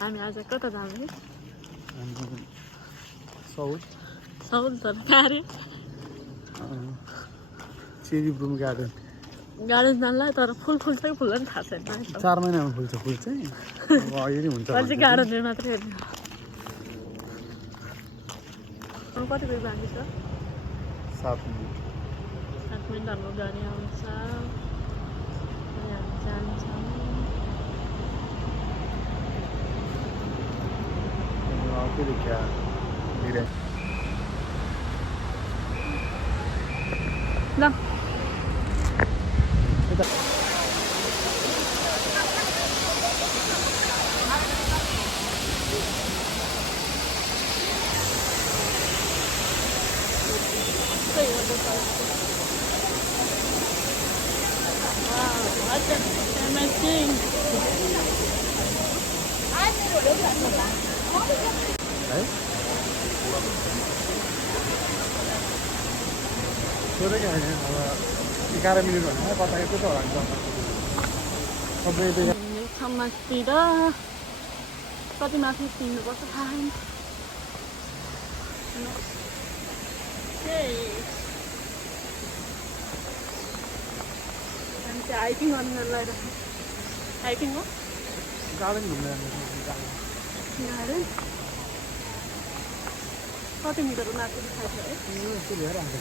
हामी आज कता जाने साउथ साउथ तर कार्य चेरी ब्लुम गार्डन गार्डन जानलाई तर फुल फुल्छ कि फुल्दैन थाहा छैन 4 महिनामा फुल्छ फुल चाहिँ अब अहिले हुन्छ अहिले चाहिँ गार्डनहरू मात्रै हेर्ने कति बजी बाँकी छ 7 मिनट 7 मिनट हाम्रो गाडी आउँछ अनि हामी जान्छौँ फेरि क्या ल Wow, what amazing! है सोधेको होइन अब 11 मिनट भने कता यस्तो त होला नि सबै समाजतिर कति माथि हिँड्नुपर्छ थाहा छैन हामी चाहिँ हाइकिङ गर्नु लगाइरहेको हाइकिङ हो गार्डन घुम्न गार्डन कति मिटर माथि थाहा छ है यस्तो लिएर आउँछ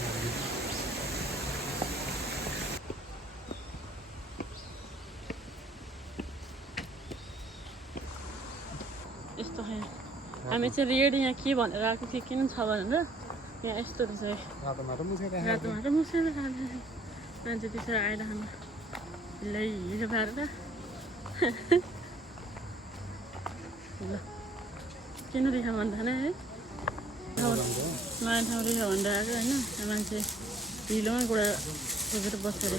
यस्तो है हामी चाहिँ रेड यहाँ के भनेर आएको थियो किन छ भनेर यहाँ यस्तो रहेछ रातो माटो मुसेर मुसेर मान्छे त्यसरी आइरहनु लै हिजो पारेर ल किन रेखा भन्दैन है नयाँ ठाउँ रेखा भनेर आएको होइन मान्छे हिलोमा गएर खोजेर बसेर